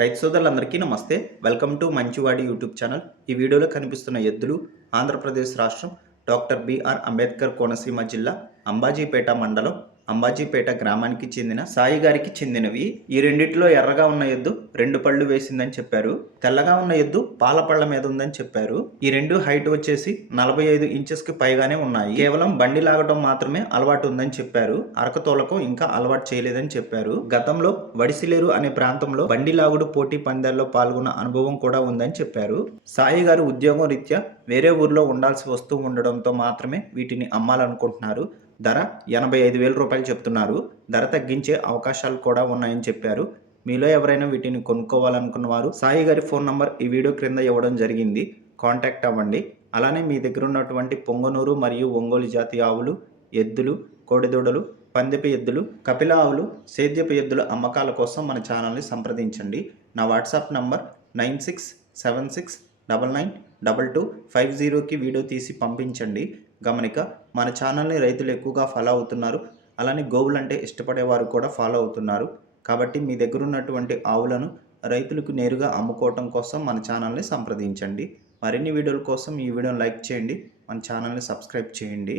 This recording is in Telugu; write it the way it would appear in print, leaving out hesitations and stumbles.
రైతు సోదరులందరికీ నమస్తే. వెల్కమ్ టు మంచివాడి యూట్యూబ్ ఛానల్. ఈ వీడియోలో కనిపిస్తున్న ఎద్దులు ఆంధ్రప్రదేశ్ రాష్ట్రం డాక్టర్ బిఆర్ అంబేద్కర్ కోనసీమ జిల్లా అంబాజీపేట మండలం అంబాజీపేట గ్రామానికి చెందిన సాయి గారికి చెందినవి. ఈ రెండిట్లో ఎర్రగా ఉన్న ఎద్దు 2 పళ్ళు వేసిందని చెప్పారు. తెల్లగా ఉన్న ఎద్దు పాల పళ్ళ మీద ఉందని చెప్పారు. ఈ రెండు హైట్ వచ్చేసి 45 ఇంచెస్కి పైగానే ఉన్నాయి. కేవలం బండి లాగటం మాత్రమే అలవాటు ఉందని చెప్పారు. అరకతోలకం ఇంకా అలవాటు చేయలేదని చెప్పారు. గతంలో వడిసిలేరు అనే ప్రాంతంలో బండి లాగుడు పోటీ పందాల్లో పాల్గొన్న అనుభవం కూడా ఉందని చెప్పారు. సాయి గారు ఉద్యోగం రీత్యా వేరే ఊర్లో ఉండాల్సి వస్తూ ఉండడంతో మాత్రమే వీటిని అమ్మాలనుకుంటున్నారు. ధర 85,000 రూపాయలు చెప్తున్నారు. ధర తగ్గించే అవకాశాలు కూడా ఉన్నాయని చెప్పారు. మీలో ఎవరైనా వీటిని కొనుక్కోవాలనుకున్న వారు సాయి గారి ఫోన్ నంబర్ ఈ వీడియో క్రింద ఇవ్వడం జరిగింది. కాంటాక్ట్ అవ్వండి. అలానే మీ దగ్గర ఉన్నటువంటి పొంగనూరు మరియు ఒంగోలు జాతి ఆవులు, ఎద్దులు, కోడిదూడలు, పందెపు ఎద్దులు, కపిల ఆవులు, సేద్యపు ఎద్దుల అమ్మకాల కోసం మన ఛానల్ని సంప్రదించండి. నా వాట్సాప్ నంబర్ 9676992250కి వీడియో తీసి పంపించండి. గమనిక, మన ఛానల్ని రైతులు ఎక్కువగా ఫాలో అవుతున్నారు. అలానే గోవులంటే ఇష్టపడేవారు కూడా ఫాలో అవుతున్నారు. కాబట్టి మీ దగ్గర ఉన్నటువంటి ఆవులను రైతులకు నేరుగా అమ్ముకోవటం కోసం మన ఛానల్ని సంప్రదించండి. మరిన్ని వీడియోల కోసం ఈ వీడియోని లైక్ చేయండి, మన ఛానల్ని సబ్స్క్రైబ్ చేయండి.